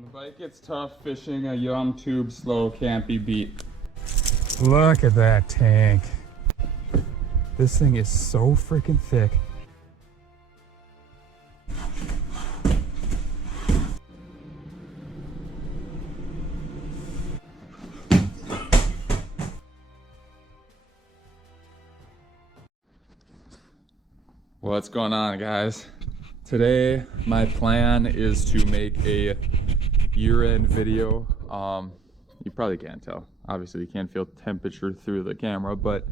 The bite gets tough, fishing a young tube slow can't be beat. Look at that tank. This thing is so freaking thick. What's going on, guys? Today my plan is to make a year-end video. You probably can't tell. Obviously you can't feel temperature through the camera, but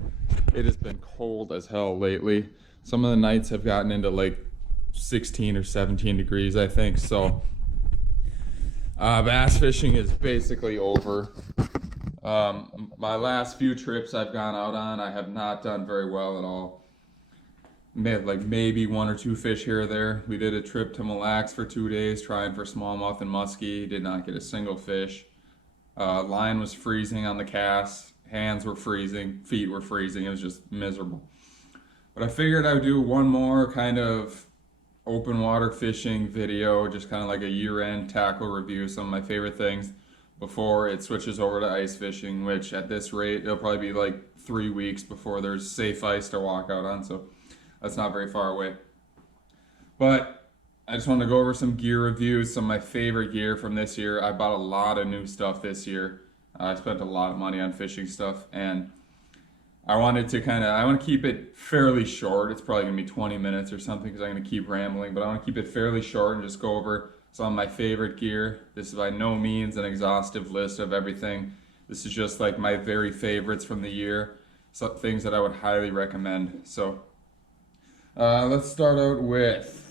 it has been cold as hell lately. Some of the nights have gotten into like 16 or 17 degrees, I think. So bass fishing is basically over. My last few trips I've gone out on, I have not done very well at all. Like maybe one or two fish here or there. We did a trip to Mille Lacs for 2 days trying for smallmouth and muskie. Did not get a single fish. Line was freezing on the cast. Hands were freezing. Feet were freezing. It was just miserable. But I figured I would do one more kind of open water fishing video, just kind of like a year-end tackle review, some of my favorite things before it switches over to ice fishing, which at this rate, it'll probably be like 3 weeks before there's safe ice to walk out on. So that's not very far away. But I just wanted to go over some gear reviews, some of my favorite gear from this year. I bought a lot of new stuff this year. I spent a lot of money on fishing stuff, and I want to keep it fairly short. It's probably gonna be 20 minutes or something because I'm gonna keep rambling, but I want to keep it fairly short and just go over some of my favorite gear. This is by no means an exhaustive list of everything. This is just like my very favorites from the year, some things that I would highly recommend. So let's start out with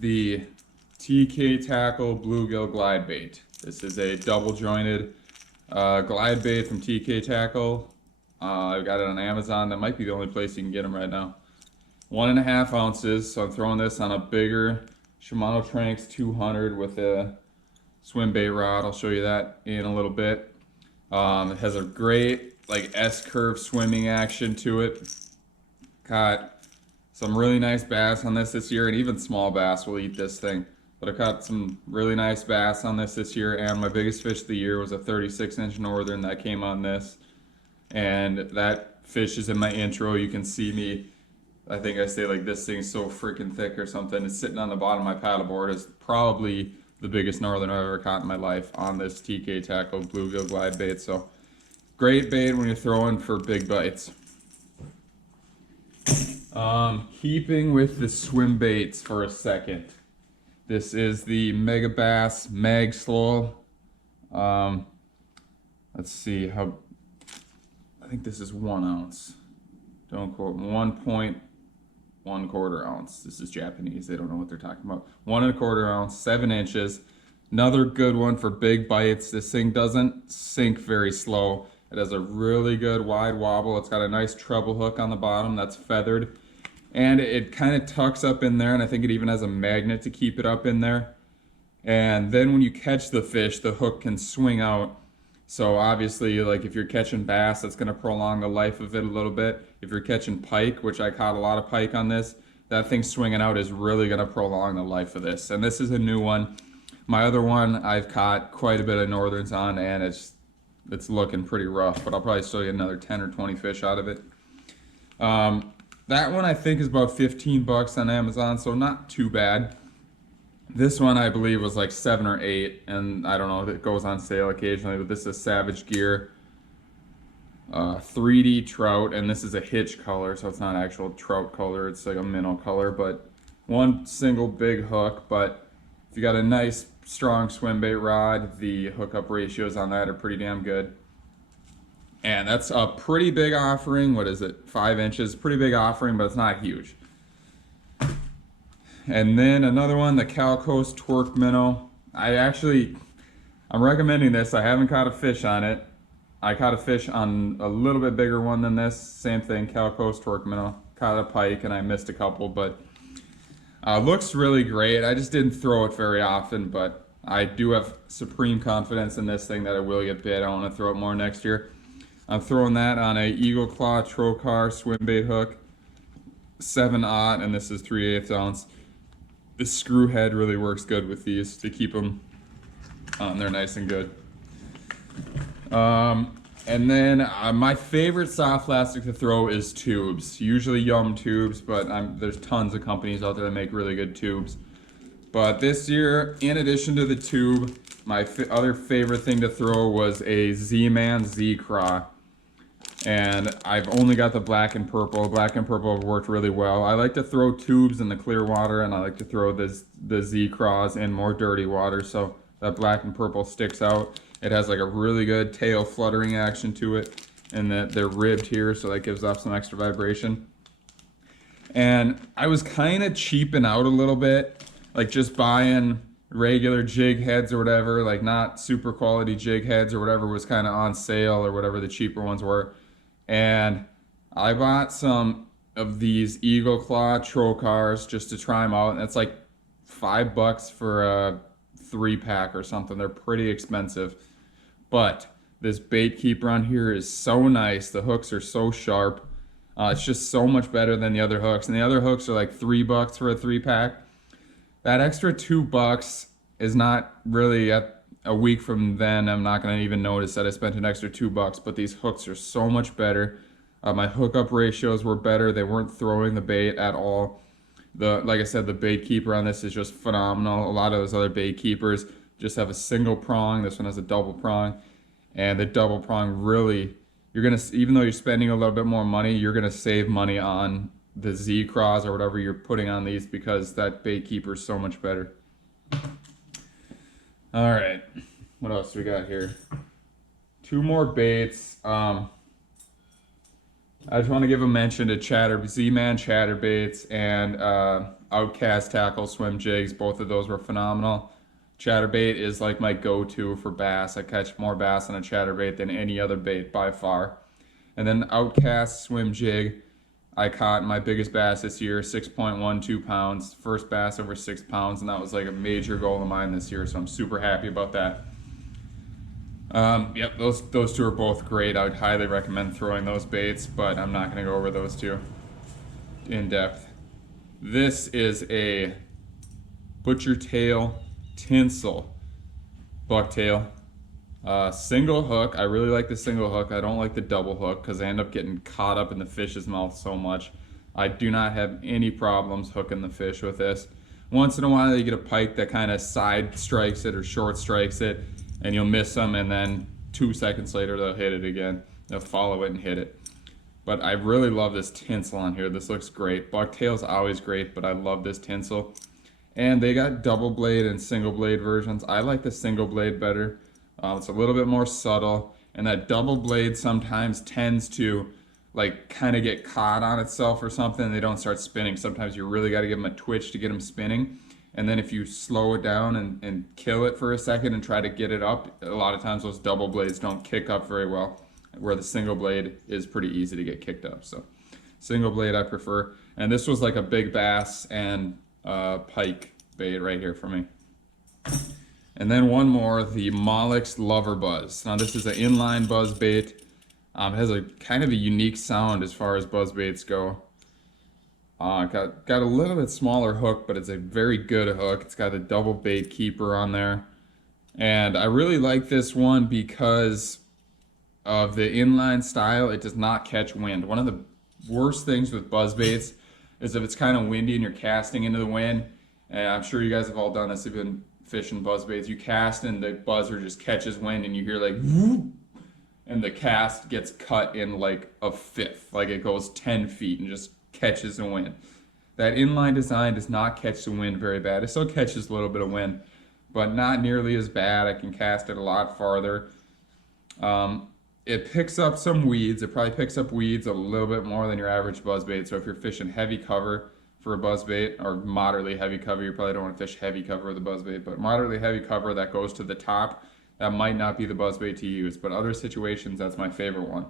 the TK Tackle Bluegill Glide Bait. This is a double jointed glide bait from TK Tackle. I've got it on Amazon. That might be the only place you can get them right now. 1.5 ounces. So I'm throwing this on a bigger Shimano Tranx 200 with a swim bait rod. I'll show you that in a little bit. It has a great like S-curve swimming action to it. Caught some really nice bass on this year, and even small bass will eat this thing. But I caught some really nice bass on this year, and my biggest fish of the year was a 36-inch northern that came on this. And that fish is in my intro. You can see me, I think I say like this thing's so freaking thick or something. It's sitting on the bottom of my paddleboard. It's probably the biggest northern I've ever caught in my life on this TK Tackle Bluegill Glide Bait. So great bait when you're throwing for big bites. Keeping with the swim baits for a second. This is the Megabass Mag Slow. Let's see how, I think this is 1 ounce. Don't quote, 1.25 ounce. This is Japanese, they don't know what they're talking about. 1.25 ounce, 7 inches. Another good one for big bites. This thing doesn't sink very slow. It has a really good wide wobble. It's got a nice treble hook on the bottom that's feathered. And it kind of tucks up in there, and I think it even has a magnet to keep it up in there. And then when you catch the fish, the hook can swing out. So obviously, like if you're catching bass, that's gonna prolong the life of it a little bit. If you're catching pike, which I caught a lot of pike on this, that thing swinging out is really gonna prolong the life of this. And this is a new one. My other one, I've caught quite a bit of northerns on, and it's looking pretty rough, but I'll probably still get another 10 or 20 fish out of it. That one I think is about 15 bucks on Amazon, so not too bad. This one I believe was like 7 or 8, and I don't know if it goes on sale occasionally, but this is Savage Gear 3D trout, and this is a hitch color, so it's not actual trout color, it's like a minnow color, but one single big hook. But if you got a nice strong swim bait rod, the hookup ratios on that are pretty damn good. And that's a pretty big offering. What is it, 5 inches? Pretty big offering, but it's not huge. And then another one, the Cal Coast Twerk Minnow. I'm recommending this. I haven't caught a fish on it. I caught a fish on a little bit bigger one than this. Same thing, Cal Coast Twerk Minnow. Caught a pike and I missed a couple, but looks really great. I just didn't throw it very often, but I do have supreme confidence in this thing that it will get bit. I want to throw it more next year. I'm throwing that on a Eagle Claw Trocar swim bait hook, 7/0, and this is 3/8 ounce. The screw head really works good with these to keep them They're nice and good. And then my favorite soft plastic to throw is tubes. Usually Yum tubes, but there's tons of companies out there that make really good tubes. But this year, in addition to the tube, my other favorite thing to throw was a Z-Man Z-Craw. And I've only got the black and purple. Black and purple have worked really well. I like to throw tubes in the clear water, and I like to throw the Z-Craws in more dirty water, so that black and purple sticks out. It has like a really good tail fluttering action to it, and that they're ribbed here, so that gives off some extra vibration. And I was kind of cheaping out a little bit, like just buying regular jig heads or whatever, like not super quality jig heads or whatever was kind of on sale or whatever the cheaper ones were. And I bought some of these Eagle Claw Trocars just to try them out, and it's like $5 for a 3-pack or something. They're pretty expensive. But this bait keeper on here is so nice. The hooks are so sharp. It's just so much better than the other hooks. And the other hooks are like $3 for a 3-pack. That extra $2 is not really a week from then. I'm not going to even notice that I spent an extra $2. But these hooks are so much better. My hookup ratios were better. They weren't throwing the bait at all. Like I said, the bait keeper on this is just phenomenal. A lot of those other bait keepers just have a single prong. This one has a double prong, and the double prong really, even though you're spending a little bit more money, you're gonna save money on the Z-Craws or whatever you're putting on these, because that bait keeper is so much better. All right, what else do we got here? 2 more baits. I just want to give a mention to Z-Man chatterbaits and Outcast tackle swim jigs. Both of those were phenomenal. Chatterbait is like my go-to for bass. I catch more bass on a chatterbait than any other bait by far. And then Outcast swim jig, I caught my biggest bass this year, 6.12 pounds. First bass over 6 pounds, and that was like a major goal of mine this year, so I'm super happy about that. Yep, those 2 are both great. I would highly recommend throwing those baits, but I'm not going to go over those 2 in depth. This is a butcher tail tinsel bucktail, single hook. I really like the single hook. I don't like the double hook because I end up getting caught up in the fish's mouth so much. I do not have any problems hooking the fish with this. Once in a while you get a pike that kind of side strikes it or short strikes it, and you'll miss them, and then 2 seconds later they'll hit it again. They'll follow it and hit it. But I really love this tinsel on here. This looks great. Bucktail's always great, but I love this tinsel. And they got double blade and single blade versions. I like the single blade better. It's a little bit more subtle, and that double blade sometimes tends to like kind of get caught on itself or something, and they don't start spinning. Sometimes you really got to give them a twitch to get them spinning. And then if you slow it down and kill it for a second and try to get it up, a lot of times those double blades don't kick up very well, where the single blade is pretty easy to get kicked up. So single blade I prefer. And this was like a big bass and pike bait right here for me. And then one more, the Mollix Lover Buzz. Now this is an inline buzz bait. It has a kind of a unique sound as far as buzz baits go. Got a little bit smaller hook, but it's a very good hook. It's got a double bait keeper on there. And I really like this one because of the inline style. It does not catch wind. One of the worst things with buzz baits is if it's kind of windy and you're casting into the wind. And I'm sure you guys have all done this if you've been fishing buzz baits. You cast and the buzzer just catches wind and you hear like whoop, and the cast gets cut in like a fifth. Like it goes 10 feet and just catches the wind. That inline design does not catch the wind very bad. It still catches a little bit of wind, but not nearly as bad. I can cast it a lot farther. It picks up some weeds. It probably picks up weeds a little bit more than your average buzzbait. So if you're fishing heavy cover for a buzzbait, or moderately heavy cover, you probably don't want to fish heavy cover with a buzzbait, but moderately heavy cover that goes to the top, that might not be the buzzbait to use. But other situations, that's my favorite one.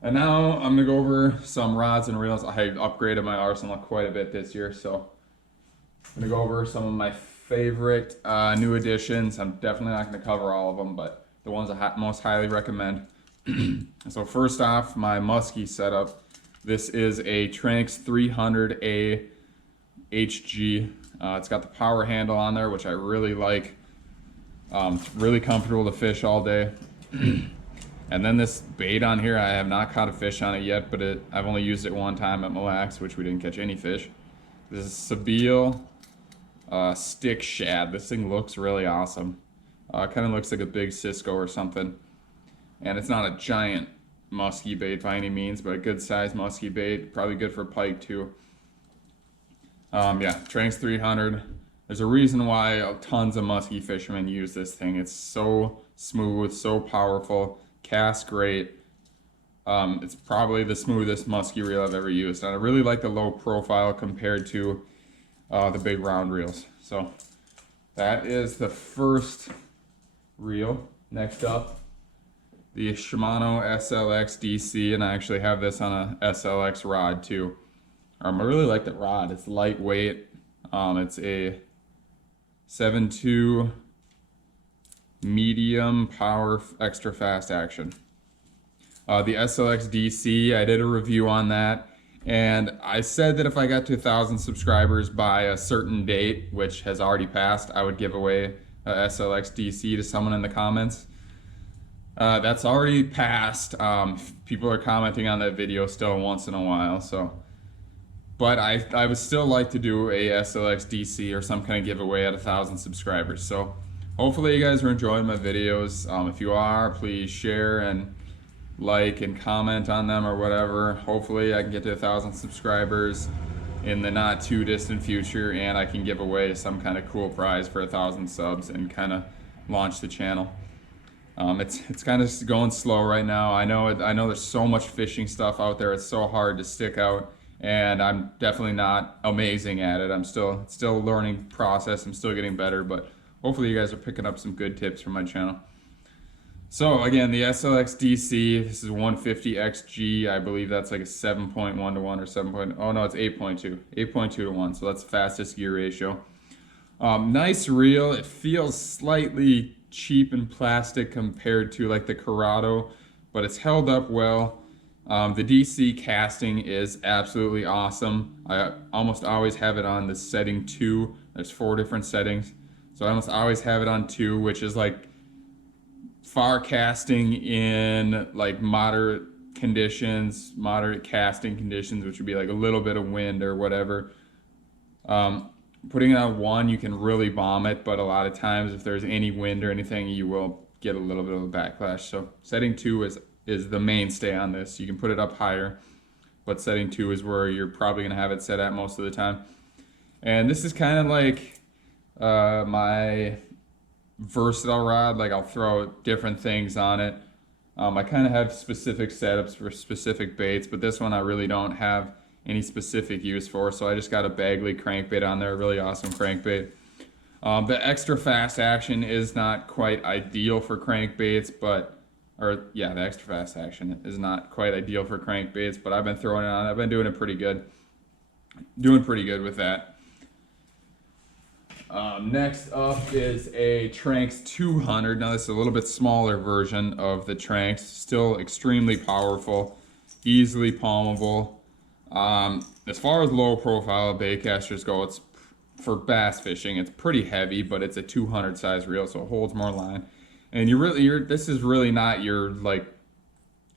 And now I'm gonna go over some rods and reels. I upgraded my arsenal quite a bit this year, so I'm gonna go over some of my favorite new additions. I'm definitely not gonna cover all of them, but the ones I most highly recommend. So first off, my muskie setup. This is a Tranx 300A HG. It's got the power handle on there, which I really like. It's really comfortable to fish all day. And then this bait on here, I have not caught a fish on it yet, but I've only used it one time at Mille Lacs, which we didn't catch any fish. This is Sebile stick shad. This thing looks really awesome. Kind of looks like a big Cisco or something. And it's not a giant musky bait by any means, but a good sized musky bait. Probably good for pike too. Yeah, Tranx 300. There's a reason why tons of musky fishermen use this thing. It's so smooth, so powerful, casts great. It's probably the smoothest musky reel I've ever used. And I really like the low profile compared to the big round reels. So that is the first reel. Next up, the Shimano SLX DC, and I actually have this on a SLX rod too. I really like the rod. It's lightweight. It's a 7.2 medium power extra fast action. The SLX DC, I did a review on that, and I said that if I got to 1,000 subscribers by a certain date, which has already passed, I would give away a SLX DC to someone in the comments. That's already passed. People are commenting on that video still once in a while, so. But I would still like to do a SLX DC or some kind of giveaway at 1,000 subscribers. So hopefully you guys are enjoying my videos. If you are, please share and like and comment on them or whatever. Hopefully I can get to 1,000 subscribers in the not too distant future, and I can give away some kind of cool prize for 1,000 subs and kind of launch the channel. It's kind of going slow right now. I know there's so much fishing stuff out there. It's so hard to stick out, and I'm definitely not amazing at it. I'm still learning process. I'm still getting better, but hopefully you guys are picking up some good tips from my channel. So again, the SLX DC, this is 150 XG. I believe that's like a 7.1 to 1 or 7. Oh no, it's 8.2. 8.2 to 1. So that's the fastest gear ratio. Nice reel. It feels slightly cheap and plastic compared to like the Corrado, but it's held up well. The DC casting is absolutely awesome. I almost always have it on the setting 2. There's 4 different settings. So I almost always have it on 2, which is like far casting in like moderate casting conditions, which would be like a little bit of wind or whatever. Putting it on 1, you can really bomb it, but a lot of times if there's any wind or anything, you will get a little bit of a backlash. So setting 2 is the mainstay on this. You can put it up higher, but setting 2 is where you're probably going to have it set at most of the time. And this is kind of like my versatile rod. Like I'll throw different things on it. I kind of have specific setups for specific baits, but this one I really don't have any specific use for, so I just got a Bagley crankbait on there, really awesome crankbait. The extra fast action is not quite ideal for crankbaits, the extra fast action is not quite ideal for crankbaits, but I've been throwing it on. I've been doing it pretty good. Doing pretty good with that. Next up is a Tranx 200. Now this is a little bit smaller version of the Tranx, still extremely powerful, easily palmable. As far as low profile baitcasters go, it's for bass fishing. It's pretty heavy, but it's a 200 size reel, so it holds more line. And this is really not your like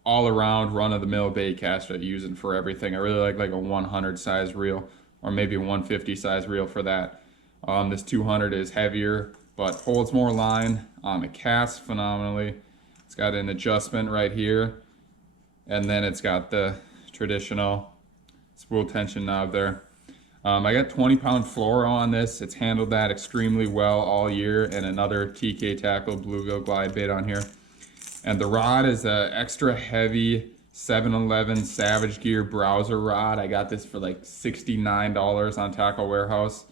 all around run of the mill baitcaster that you use it for everything. I really like a 100 size reel, or maybe a 150 size reel for that. This 200 is heavier, but holds more line. It casts phenomenally. It's got an adjustment right here, and then it's got the traditional spool tension knob there. I got 20-pound fluoro on this. It's handled that extremely well all year, and another TK Tackle bluegill glide bait on here. And the rod is a extra heavy 711 Savage Gear browser rod. I got this for like $69 on Tackle Warehouse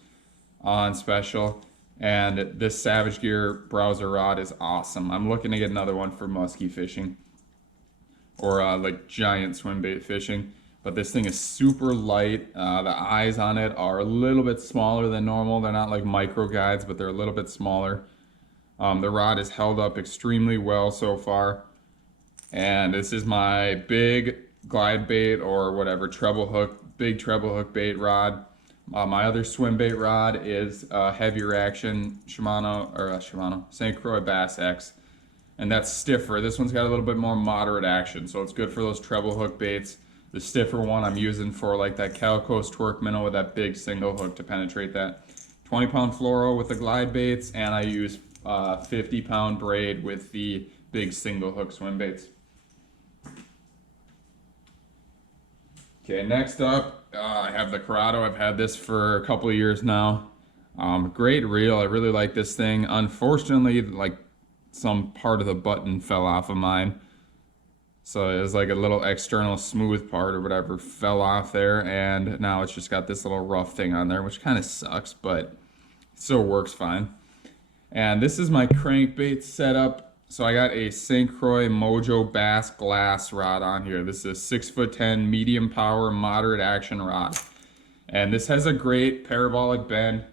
on special, and this Savage Gear browser rod is awesome. I'm looking to get another one for musky fishing or like giant swim bait fishing, but this thing is super light. The eyes on it are a little bit smaller than normal. They're not like micro guides, but they're a little bit smaller. The rod is held up extremely well so far, and this is my big glide bait or whatever big treble hook bait rod. My other swim bait rod is a heavier action St. Croix Bass X, and that's stiffer. This one's got a little bit more moderate action, so it's good for those treble hook baits. The stiffer one I'm using for like that Calco's twerk minnow with that big single hook to penetrate that. 20-pound fluoro with the glide baits, and I use 50-pound braid with the big single hook swim baits. Okay, next up, I have the Corrado. I've had this for a couple of years now. Great reel. I really like this thing. Unfortunately, like some part of the button fell off of mine. So it was like a little external smooth part or whatever fell off there, and now it's just got this little rough thing on there, which kind of sucks, but it still works fine. And this is my crankbait setup. So I got a St. Croix Mojo Bass Glass rod on here. This is a 6'10" medium power, moderate action rod. And this has a great parabolic bend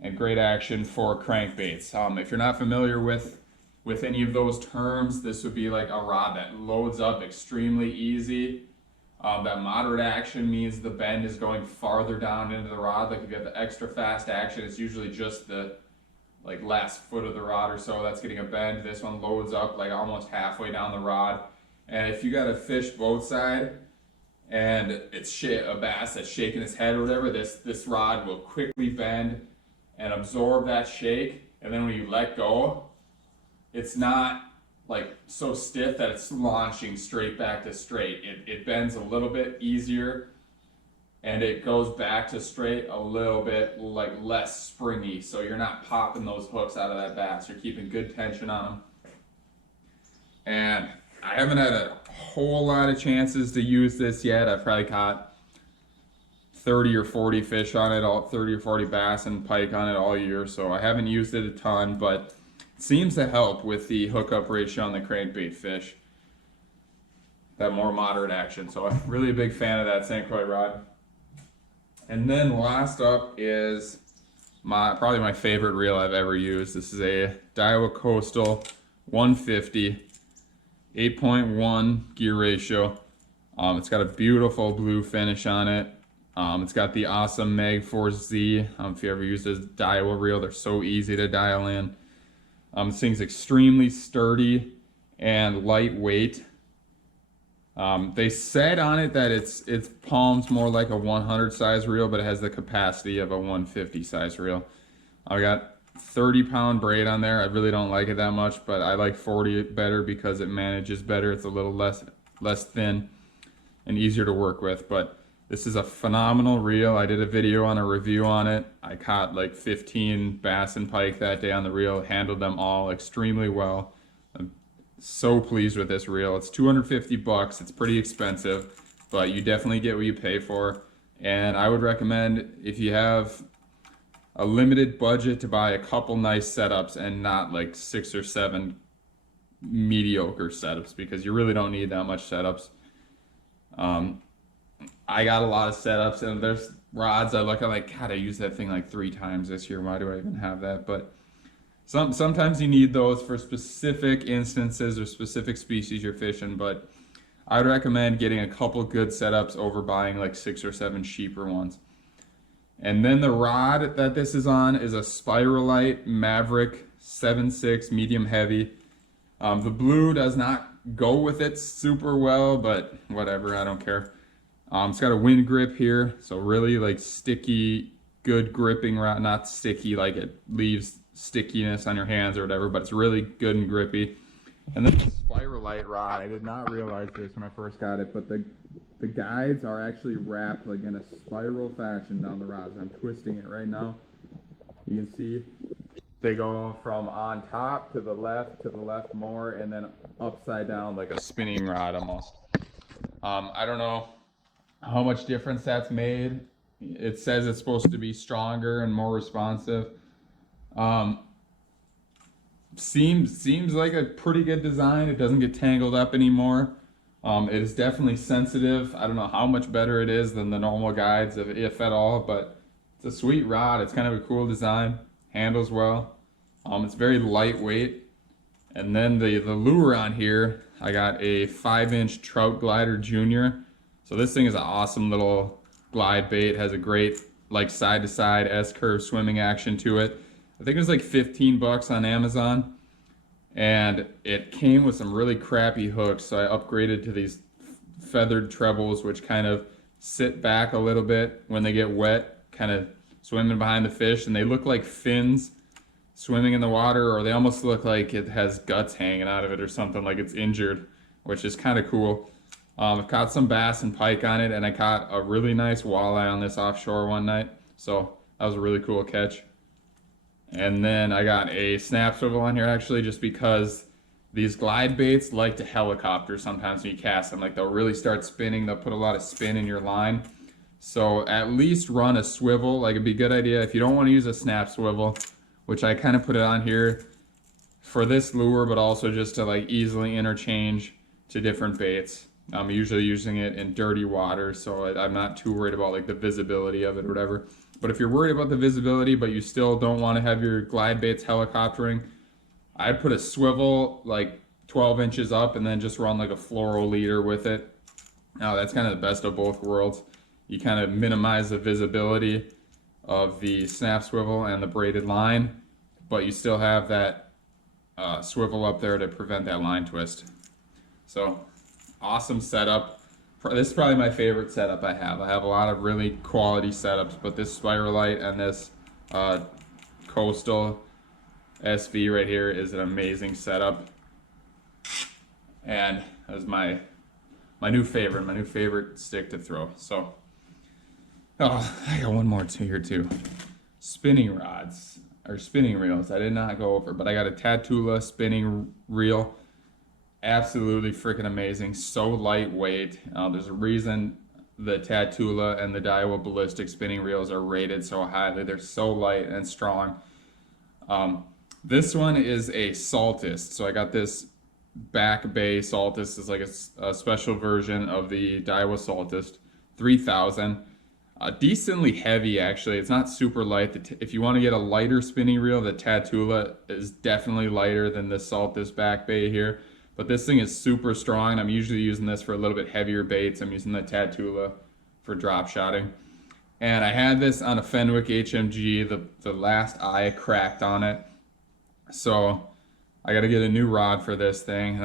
and great action for crankbaits. If you're not familiar with any of those terms, this would be like a rod that loads up extremely easy. That moderate action means the bend is going farther down into the rod. Like if you have the extra fast action, it's usually just the like last foot of the rod or so that's getting a bend. This one loads up like almost halfway down the rod. And if you got a fish boat side and it's a bass that's shaking its head or whatever, this rod will quickly bend and absorb that shake. And then when you let go, it's not like so stiff that it's launching straight back to straight. It bends a little bit easier and it goes back to straight a little bit like less springy. So you're not popping those hooks out of that bass. You're keeping good tension on them. And I haven't had a whole lot of chances to use this yet. I've probably caught 30 or 40 fish on it, 30 or 40 bass and pike on it all year. So I haven't used it a ton, but seems to help with the hookup ratio on the crankbait fish. That more moderate action. So I'm really a big fan of that St. Croix rod. And then last up is probably my favorite reel I've ever used. This is a Daiwa Coastal 150, 8.1 gear ratio. It's got a beautiful blue finish on it. It's got the awesome Mag Force Z. If you ever use this Daiwa reel, they're so easy to dial in. This thing's extremely sturdy and lightweight. They said on it that it's palms more like a 100 size reel, but it has the capacity of a 150 size reel. I got 30-pound braid on there. I really don't like it that much, but I like 40 better because it manages better. It's a little less thin and easier to work with, but this is a phenomenal reel. I did a video on a review on it. I caught like 15 bass and pike that day on the reel, handled them all extremely well. I'm so pleased with this reel. It's $250. It's pretty expensive, but you definitely get what you pay for. And I would recommend, if you have a limited budget, to buy a couple nice setups and not like 6 or 7 mediocre setups, because you really don't need that much setups. I got a lot of setups, and there's rods I look at like, God, I used that thing like 3 times this year. Why do I even have that? But sometimes you need those for specific instances or specific species you're fishing. But I would recommend getting a couple good setups over buying like 6 or 7 cheaper ones. And then the rod that this is on is a Spiralite Maverick 7.6 medium heavy. The blue does not go with it super well, but whatever, I don't care. It's got a wind grip here, so really like sticky, good gripping rod. Not sticky like it leaves stickiness on your hands or whatever, but it's really good and grippy. And then the Spiralite rod, I did not realize this when I first got it, but the guides are actually wrapped like in a spiral fashion down the rods. I'm twisting it right now. You can see they go from on top to the left more, and then upside down like a spinning rod almost. I don't know how much difference that's made. It says it's supposed to be stronger and more responsive. Seems like a pretty good design. It doesn't get tangled up anymore. It is definitely sensitive. I don't know how much better it is than the normal guides, if at all, but it's a sweet rod. It's kind of a cool design. Handles well. It's very lightweight. And then the lure on here, I got a 5-inch Trout Glider Junior. So this thing is an awesome little glide bait. It has a great like side to side S-curve swimming action to it. I think it was like 15 bucks on Amazon, and it came with some really crappy hooks, so I upgraded to these feathered trebles, which kind of sit back a little bit when they get wet, kind of swimming behind the fish, and they look like fins swimming in the water, or they almost look like it has guts hanging out of it or something, like it's injured, which is kind of cool. I've caught some bass and pike on it, and I caught a really nice walleye on this offshore one night, so that was a really cool catch. And then I got a snap swivel on here actually, just because these glide baits like to helicopter sometimes when you cast them. Like they'll really start spinning, they'll put a lot of spin in your line. So at least run a swivel. Like it'd be a good idea if you don't want to use a snap swivel, which I kind of put it on here for this lure, but also just to like easily interchange to different baits. I'm usually using it in dirty water, so I'm not too worried about like the visibility of it or whatever. But if you're worried about the visibility, but you still don't want to have your glide baits helicoptering, I'd put a swivel like 12 inches up and then just run like a fluoro leader with it. Now that's kind of the best of both worlds. You kind of minimize the visibility of the snap swivel and the braided line, but you still have that swivel up there to prevent that line twist. So awesome setup. This is probably my favorite setup I have. I have a lot of really quality setups, but this Spiralite and this Coastal SV right here is an amazing setup. And that was my new favorite stick to throw. So, oh, I got one more here too. Spinning rods, or spinning reels. I did not go over, but I got a Tatula spinning reel. Absolutely freaking amazing. So lightweight. There's a reason the Tatula and the Daiwa ballistic spinning reels are rated so highly. They're so light and strong. This one is a Saltist. So I got this Back Bay Saltist. It's like a special version of the Daiwa Saltist 3000. Decently heavy actually. It's not super light. If you want to get a lighter spinning reel, the Tatula is definitely lighter than the Saltist Back Bay here. But this thing is super strong. I'm usually using this for a little bit heavier baits. I'm using the Tatula for drop shotting. And I had this on a Fenwick HMG. The last eye cracked on it. So I got to get a new rod for this thing.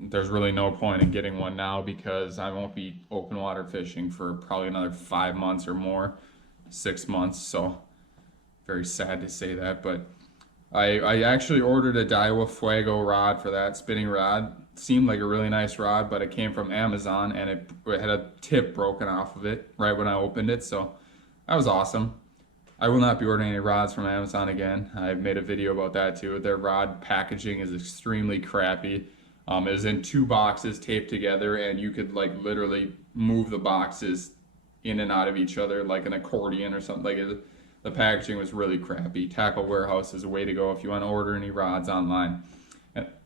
There's really no point in getting one now because I won't be open water fishing for probably another 5 months or more, 6 months. So very sad to say that, but I actually ordered a Daiwa Fuego rod for that spinning rod. It seemed like a really nice rod, but it came from Amazon and it had a tip broken off of it right when I opened it. So that was awesome. I will not be ordering any rods from Amazon again. I made a video about that too. Their rod packaging is extremely crappy. It was in 2 boxes taped together, and you could like literally move the boxes in and out of each other like an accordion or something. Like the packaging was really crappy. Tackle Warehouse is a way to go if you want to order any rods online.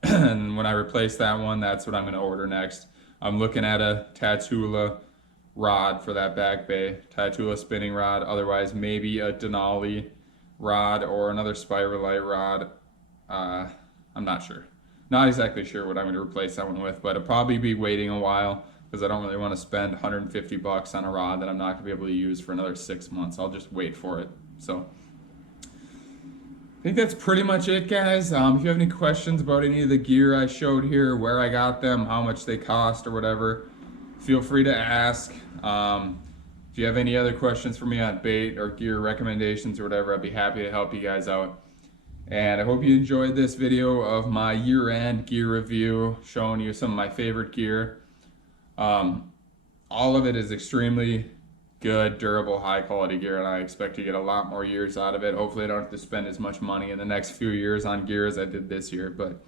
And when I replace that one, that's what I'm going to order next. I'm looking at a Tatula rod for that Back Bay, Tatula spinning rod. Otherwise, maybe a Denali rod or another Spiralite rod. I'm not sure. Not exactly sure what I'm going to replace that one with, but I'll probably be waiting a while because I don't really want to spend 150 bucks on a rod that I'm not going to be able to use for another 6 months. I'll just wait for it. So I think that's pretty much it, guys. If you have any questions about any of the gear I showed here, where I got them, how much they cost or whatever, feel free to ask. If you have any other questions for me on bait or gear recommendations or whatever, I'd be happy to help you guys out. And I hope you enjoyed this video of my year-end gear review, showing you some of my favorite gear. All of it is extremely good, durable, high-quality gear, and I expect to get a lot more years out of it. Hopefully I don't have to spend as much money in the next few years on gear as I did this year, but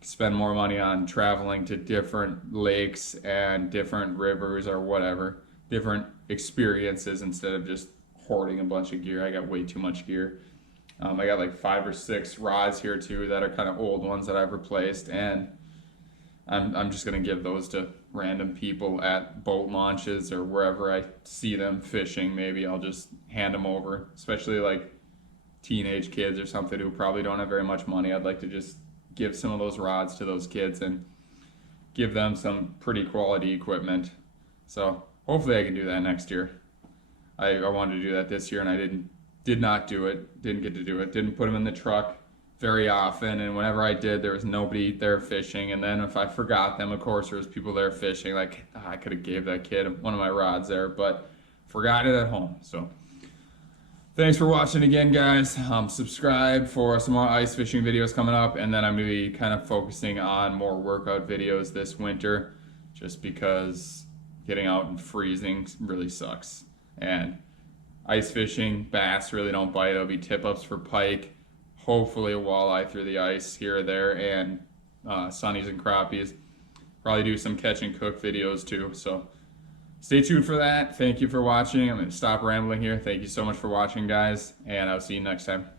spend more money on traveling to different lakes and different rivers or whatever, different experiences instead of just hoarding a bunch of gear. I got way too much gear. I got like 5 or 6 rods here too that are kind of old ones that I've replaced, and I'm just gonna give those to random people at boat launches or wherever I see them fishing. Maybe I'll just hand them over, especially like teenage kids or something who probably don't have very much money. I'd like to just give some of those rods to those kids and give them some pretty quality equipment. So hopefully I can do that next year. I wanted to do that this year, and I did not do it. Didn't get to do it. Didn't put them in the truck very often, and whenever I did, there was nobody there fishing. And then if I forgot them, of course, there was people there fishing. Like, I could have gave that kid one of my rods there, but forgot it at home. So thanks for watching again, guys. Subscribe for some more ice fishing videos coming up, and then I'm going to be kind of focusing on more workout videos this winter, just because getting out and freezing really sucks. And ice fishing, bass really don't bite. It'll be tip-ups for pike, hopefully a walleye through the ice here or there, and sunnies and crappies. Probably do some catch and cook videos too. So stay tuned for that. Thank you for watching. I'm going to stop rambling here. Thank you so much for watching, guys, and I'll see you next time.